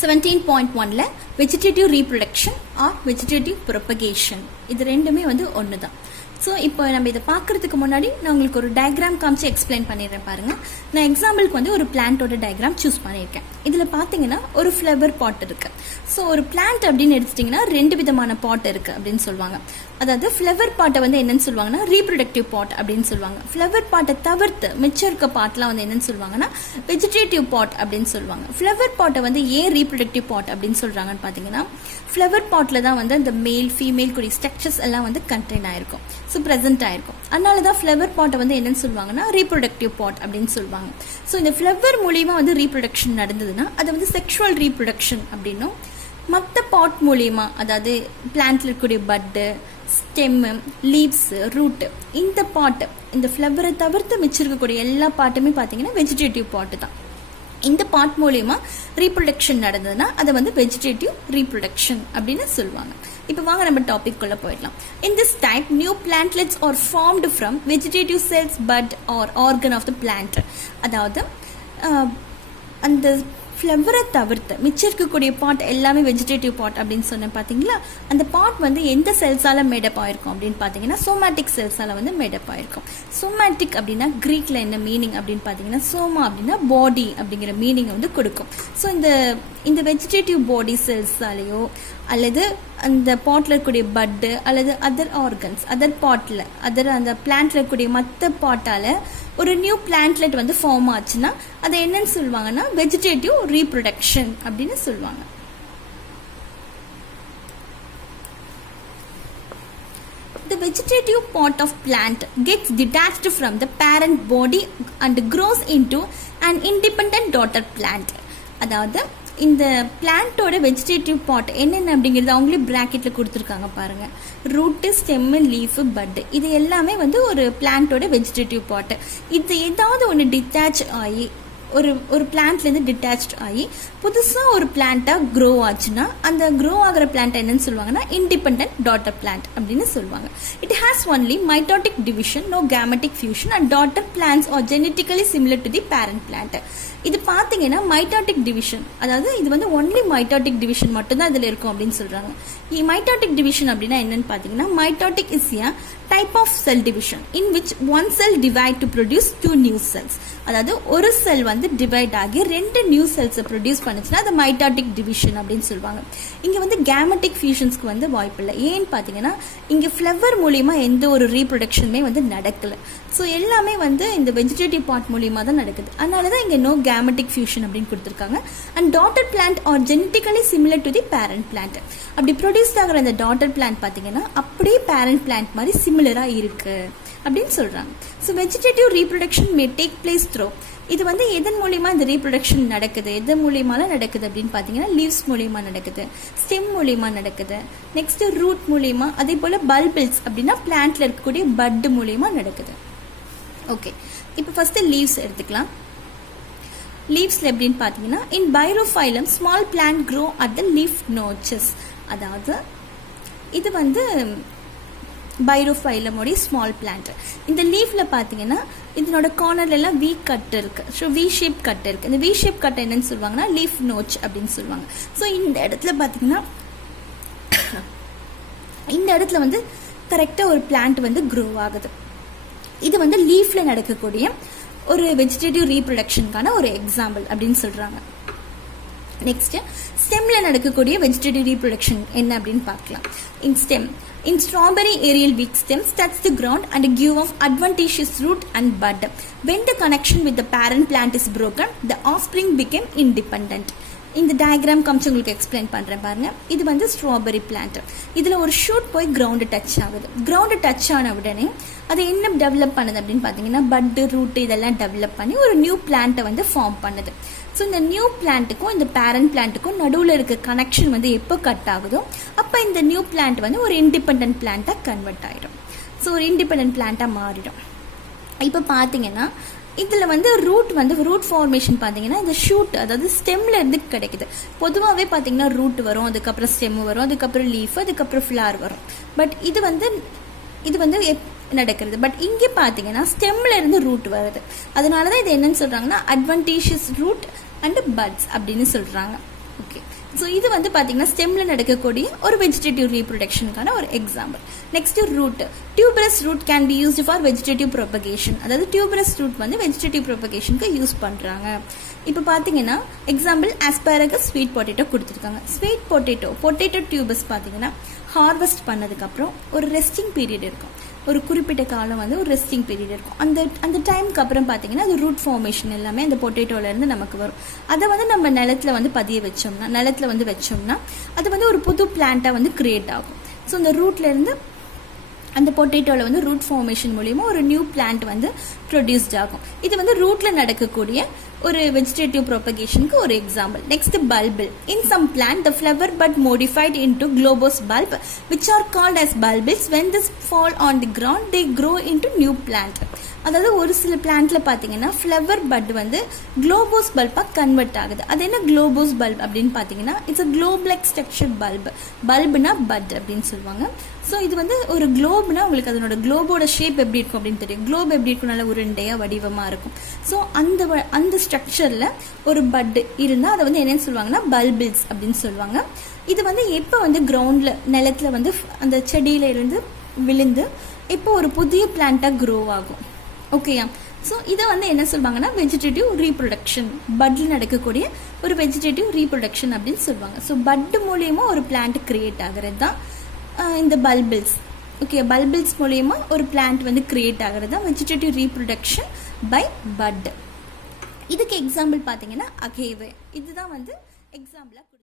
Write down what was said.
17.1ல vegetative reproduction or vegetative propagation இது ரெண்டுமே வந்து ஒன்று தான். ஸோ இப்போ நம்ம இதை பார்க்கறதுக்கு முன்னாடி நான் உங்களுக்கு ஒரு டயக்ராம் காமிச்சு எக்ஸ்பிளைன் பண்ணிடுறேன் பாருங்க. நான் எக்ஸாம்பிளுக்கு வந்து ஒரு பிளான்ட்டோட டயக்ராம் சூஸ் பண்ணியிருக்கேன். இதில் பார்த்தீங்கன்னா ஒரு ஃப்ளவர் பாட் இருக்கு. ஸோ ஒரு பிளான்ட் அப்படின்னு எடுத்துட்டிங்கன்னா 2 விதமான பாட் இருக்கு அப்படின்னு சொல்லுவாங்க. அதாவது ஃப்ளவர் பாட்டை வந்து என்னன்னு சொல்லுவாங்கன்னா ரீப்ரொடக்டிவ் பாட் அப்படின்னு சொல்லுவாங்க. ஃப்ளவர் பாட்டை தவிர்த்து மிச்சம் இருக்க பாட்லாம் வந்து என்னன்னு சொல்லுவாங்கன்னா வெஜிடேட்டிவ் பாட் அப்படின்னு சொல்லுவாங்க. ஃப்ளவர் பாட்டை வந்து ஏன் ரீப்ரொடக்டிவ் பாட் அப்படின்னு சொல்றாங்கன்னு பார்த்தீங்கன்னா ஃப்ளவர் பாட்டில் தான் வந்து அந்த மேல் ஃபீமேல் கூடிய ஸ்ட்ரக்சர்ஸ் எல்லாம் வந்து கண்டெயின் ஆயிருக்கும், ஸோ ப்ரெசென்ட் ஆயிருக்கும். அதனால தான் ஃப்ளவர் பாட்டை வந்து என்னன்னு சொல்லுவாங்கன்னா ரீப்ரொடக்டிவ் பாட் அப்படின்னு சொல்லுவாங்க. ஸோ இந்த ஃப்ளவர் மூலியமா வந்து ரீப்ரொடக்ஷன் நடந்ததுன்னா அது வந்து செக்ஷுவல் ரீப்ரொடக்ஷன் அப்படின்னும், மற்ற பாட் மூலியமா அதாவது பிளான்ட்ல இருக்கக்கூடிய பட்டு, ஸ்டெம்மு, லீவ்ஸ், ரூட்டு, இந்த பாட்டு இந்த ஃப்ளவரை தவிர்த்து மிச்சிருக்கக்கூடிய எல்லா பாட்டுமே பார்த்தீங்கன்னா வெஜிடேட்டிவ் பாட்டு தான். இந்த பாட் மூலியமா ரீப்ரொடக்ஷன் நடந்ததுன்னா அதை வந்து வெஜிடேட்டிவ் ரீப்ரொடக்ஷன் அப்படின்னு சொல்லுவாங்க. இப்போ வாங்க நம்ம டாபிக் குள்ள போயிடலாம். In this type new plantlets are formed from vegetative cells but are organ of the plant. அதாவது அந்த ஃப்ளவரை தவிர்த்து மிச்சம் இருக்கக்கூடிய பாட் எல்லாமே வெஜிடேட்டிவ் பாட் அப்படின்னு சொன்னேன் பார்த்தீங்களா. அந்த பாட் வந்து எந்த செல்ஸால மேடப் ஆயிருக்கும் அப்படின்னு பார்த்தீங்கன்னா சோமேட்டிக் செல்ஸால வந்து மேடப் ஆயிருக்கும். சோமேட்டிக் அப்படின்னா கிரீக்ல என்ன மீனிங் அப்படின்னு பார்த்தீங்கன்னா சோமா அப்படின்னா பாடி அப்படிங்கிற மீனிங் வந்து கொடுக்கும். ஸோ இந்த வெஜிடேட்டிவ் பாடி செல்ஸாலேயோ அல்லது அந்த பாட்டில் இருக்கக்கூடிய பட்டு அல்லது அதர் ஆர்கன்ஸ் அதர் பாட்டில் அந்த பிளான்ட்ல இருக்கக்கூடிய மற்ற பாட்டால் ஒரு நியூ பிளான்ட்லெட் வந்து ஃபார்ம் ஆச்சுன்னா அதை என்னன்னு சொல்லுவாங்கன்னா வெஜிடேட்டிவ் ரீப்ரொடக்ஷன் அப்படின்னு சொல்லுவாங்க. The vegetative part of plant gets detached from the parent body and grows into an independent daughter plant. அதாவது இந்த பிளான்ட்டோட வெஜிடேட்டிவ் பாட் என்னென்ன அப்படிங்கிறது அவங்களே பிராக்கெட்ல கொடுத்துருக்காங்க பாருங்க. ரூட்டு, ஸ்டெம்மு, லீஃபு, பட்டு, இது எல்லாமே வந்து ஒரு பிளான்ட்டோட வெஜிடேட்டிவ் பாட். இது ஏதாவது ஒன்று டிட்டாச் ஆகி ஒரு பிளான்ட்லேருந்து டிட்டாச் ஆகி புதுசாக ஒரு பிளான்ட்டாக க்ரோ ஆச்சுன்னா அந்த க்ரோ ஆகிற பிளான்ட் என்னன்னு சொல்லுவாங்கன்னா இண்டிபெண்டன்ட் டாட்டர் பிளான்ட் அப்படின்னு சொல்லுவாங்க. It has only mitotic division, no gametic fusion and daughter plants are genetically similar to the parent plant. இது பார்த்தீங்கன்னா மைட்டோட்டிக் டிவிஷன், அதாவது இது வந்து ஒன்லி மைட்டோட்டிக் டிவிஷன் மட்டும்தான் இதில் இருக்கும் அப்படின்னு சொல்கிறாங்க. மைட்டோட்டிக் டிவிஷன் அப்படின்னா என்னன்னு பார்த்தீங்கன்னா mitotic is a type of cell division in which one cell divide to produce 2 new cells. அதாவது ஒரு செல் வந்து டிவைட் ஆகி 2 நியூ செல்ஸை ப்ரொடியூஸ் பண்ணுச்சுன்னா அது மைட்டாட்டிக் டிவிஷன் அப்படின்னு சொல்லுவாங்க. இங்கே வந்து கேமெட்டிக் ஃபியூஷன்ஸ்க்கு வந்து வாய்ப்பு இல்லை. ஏன்னு பார்த்தீங்கன்னா இங்கே ஃப்ளவர் மூலியமா எந்த ஒரு ரீப்ரொடக்ஷனுமே வந்து நடக்கலை. ஸோ எல்லாமே வந்து இந்த வெஜிடேட்டிவ் பார்ட் மூலியமா தான் நடக்குது. அதனால தான் இங்கே நோ கேமெட்டிக் ஃபியூஷன் அப்படின்னு கொடுத்துருக்காங்க. And daughter plant R genetically similar to the parent plant. அப்படி ப்ரொடியூஸ் ஆகிற அந்த டாட்டர் பிளான்ட் பார்த்தீங்கன்னா அப்படியே பேரண்ட் பிளான்ட் மாதிரி சிமிலராக இருக்கு அப்படின்னு சொல்றாங்க. So vegetative reproduction may take place through. இது வந்து எதன் மூலியமா இந்த ரீப்ரொடக்ஷன் நடக்குது, எதன் மூலியமாலாம் நடக்குது அப்படின்னு பார்த்தீங்கன்னா லீவ்ஸ் மூலியமா நடக்குது, ஸ்டெம் மூலியமா நடக்குது, நெக்ஸ்ட் ரூட் மூலியமா, அதே போல பல்பிள்ஸ் அப்படின்னா பிளான்ட்ல இருக்கக்கூடிய பட் மூலியமா நடக்குது. ஓகே, இப்போ ஃபர்ஸ்ட் லீவ்ஸ் எடுத்துக்கலாம். லீவ்ஸ்ல எப்படின்னு பார்த்தீங்கன்னா in bryophyllum small plant grow at the leaf notches. அதாவது இது வந்து பைரோஃபைலமோடைய ஸ்மால் பிளான்ட். இந்த லீஃப்ல பார்த்தீங்கன்னா இதனோட கார்னர்ல எல்லாம் வி கட் இருக்கு, ஸோ வி ஷேப் கட் இருக்கு. இந்த வி ஷேப் கட் என்னன்னு சொல்லுவாங்கன்னா லீஃப் நோச் அப்படின்னு சொல்லுவாங்க. ஸோ இந்த இடத்துல பார்த்தீங்கன்னா இந்த இடத்துல வந்து கரெக்டாக ஒரு பிளான்ட் வந்து க்ரோ ஆகுது. இது வந்து லீஃப்ல நடக்கக்கூடிய ஒரு வெஜிடேட்டிவ் ரீப்ரொடக்ஷனுக்கான ஒரு எக்ஸாம்பிள் அப்படின்னு சொல்றாங்க. நெக்ஸ்ட் ஸ்டெம்ல நடக்கக்கூடிய வெஜிடேட்டிவ் ரீப்ரொடக்ஷன் என்ன அப்படின்னு பார்க்கலாம். இன் stem, in strawberry aerial weak stems touch the ground and give off adventitious root and bud. When the connection with the parent plant is broken, the offspring became independent. இந்த diagram காமிச்சு உங்களுக்கு explain பண்றேன் பாருங்க. இது வந்து strawberry plant. இதுல ஒரு shoot போய் கிரவுண்ட் டச் ஆகுது. கிரவுண்ட் டச் ஆன உடனே அது என்ன டெவலப் பண்ணுது அப்படின்னு பாத்தீங்கன்னா பட், ரூட் இதெல்லாம் டெவலப் பண்ணி ஒரு நியூ பிளான்ட்டை வந்து ஃபார்ம் பண்ணுது. ஸோ இந்த நியூ பிளான்ட்டுக்கும் இந்த பேரண்ட் பிளான்ட்டுக்கும் நடுவில் இருக்க கனெக்ஷன் வந்து எப்போ கட் ஆகுதோ அப்போ இந்த நியூ பிளான்ட் வந்து ஒரு இண்டிபெண்டன்ட் பிளான்ட்டாக கன்வெர்ட் ஆகிடும். ஸோ ஒரு இண்டிபெண்டன்ட் பிளான்ட்டாக மாறிடும். இப்போ பார்த்தீங்கன்னா இதில் வந்து ரூட் ஃபார்மேஷன் பார்த்தீங்கன்னா இந்த ஷூட் அதாவது ஸ்டெம்ல இருந்து கிடைக்குது. பொதுவாகவே பார்த்தீங்கன்னா ரூட் வரும், அதுக்கப்புறம் ஸ்டெம் வரும், அதுக்கப்புறம் லீஃப், அதுக்கப்புறம் ஃப்ளவர் வரும். பட் இது வந்து நடக்கிறது. பட் இங்கே பார்த்தீங்கன்னா ஸ்டெம்ல இருந்து ரூட் வருது. அதனால தான் இது என்னன்னு சொல்றாங்கன்னா அட்வன்டேஷியஸ் ரூட் அண்ட் பட்ஸ் அப்படின்னு சொல்றாங்க. ஓகே, ஸோ இது வந்து பார்த்தீங்கன்னா ஸ்டெம்மில் நடக்கக்கூடிய ஒரு வெஜிடேட்டிவ் ரீப்ரொடக்ஷனுக்கான ஒரு example. Next root. Tuberous root can be used for vegetative propagation. அதாவது டியூபரஸ் ரூட் வந்து வெஜிடேட்டிவ் ப்ரொபகேஷனுக்கு யூஸ் பண்ணுறாங்க. இப்போ பார்த்தீங்கன்னா எக்ஸாம்பிள் ஆஸ்பாரகஸ், ஸ்வீட் பொட்டேட்டோ கொடுத்துருக்காங்க. ஸ்வீட் பொட்டேட்டோ டியூபஸ் பார்த்தீங்கன்னா ஹார்வெஸ்ட் பண்ணதுக்கப்புறம் ஒரு ரெஸ்டிங் பீரியட் இருக்கும். ஒரு குறிப்பிட்ட காலம் வந்து ஒரு ரெஸ்டிங் பீரியட் இருக்கும். அந்த டைமுக்கு அப்புறம் பார்த்தீங்கன்னா அது ரூட் ஃபார்மேஷன் எல்லாமே அந்த பொட்டேட்டோலேருந்து நமக்கு வரும். அதை வந்து நம்ம நிலத்தில் வந்து பதிய வச்சோம்னா, நிலத்தில் வந்து வச்சோம்னா அது வந்து ஒரு புது பிளான்ட்டாக வந்து கிரியேட் ஆகும். ஸோ இந்த ரூட்லேருந்து அந்த பொட்டேட்டோவில் வந்து ரூட் ஃபார்மேஷன் மூலிமா ஒரு நியூ பிளான்ட் வந்து ப்ரொடியூஸ்ட் ஆகும். இது வந்து ரூட்டில் நடக்கக்கூடிய ஒரு வெஜிடேட்டிவ் ப்ரொபகேஷனுக்கு ஒரு example. Next bulbil. In some plant the flower bud modified into globose bulb which are called as bulbils. When this fall on the ground they grow into new plant. அதாவது ஒரு சில பிளான்ட்ல பார்த்தீங்கன்னா ஃப்ளவர் பட் வந்து குளோபோஸ் பல்பாக convert ஆகுது. அது என்ன குளோபோஸ் bulb அப்படின்னு பார்த்தீங்கன்னா it's a globe like structure bulb. பல்புனா பட் அப்படின்னு சொல்லுவாங்க. ஸோ இது வந்து ஒரு குளோப்னா உங்களுக்கு அதனோட குளோபோட ஷேப் எப்படி இருக்கும் அப்படின்னு தெரியும். குளோப் எப்படி இருக்கும், நல்ல உருண்டையாக வடிவமாக இருக்கும். ஸோ அந்த ஸ்ட்ரக்சரில் ஒரு பட் இருந்தால் அதை வந்து என்னன்னு சொல்லுவாங்கன்னா பல்பிள்ஸ் அப்படின்னு சொல்லுவாங்க. இது வந்து எப்போ வந்து கிரவுண்டில் நிலத்தில் வந்து அந்த செடியில இருந்து விழுந்து இப்போ ஒரு புதிய பிளான்ட்டாக க்ரோ ஆகும். ஓகேயா? ஸோ இதை வந்து என்ன சொல்லுவாங்கன்னா வெஜிடேட்டிவ் ரீப்ரொடக்ஷன். பட்டில் நடக்கக்கூடிய ஒரு வெஜிடேட்டிவ் ரீப்ரொடக்ஷன் அப்படின்னு சொல்லுவாங்க. ஸோ பட்டு மூலியமா ஒரு பிளான்ட் கிரியேட் ஆகிறது தான் இந்த பல்பிள்ஸ். ஓகே, பல்பிள்ஸ் மூலியமா ஒரு பிளான்ட் வந்து கிரியேட் ஆகிறது தான் வெஜிடேட்டிவ் ரீப்ரொடக்ஷன் பை பட். இதுக்கு எக்ஸாம்பிள் பார்த்தீங்கன்னா அகேவே. இதுதான் வந்து எக்ஸாம்பிளாக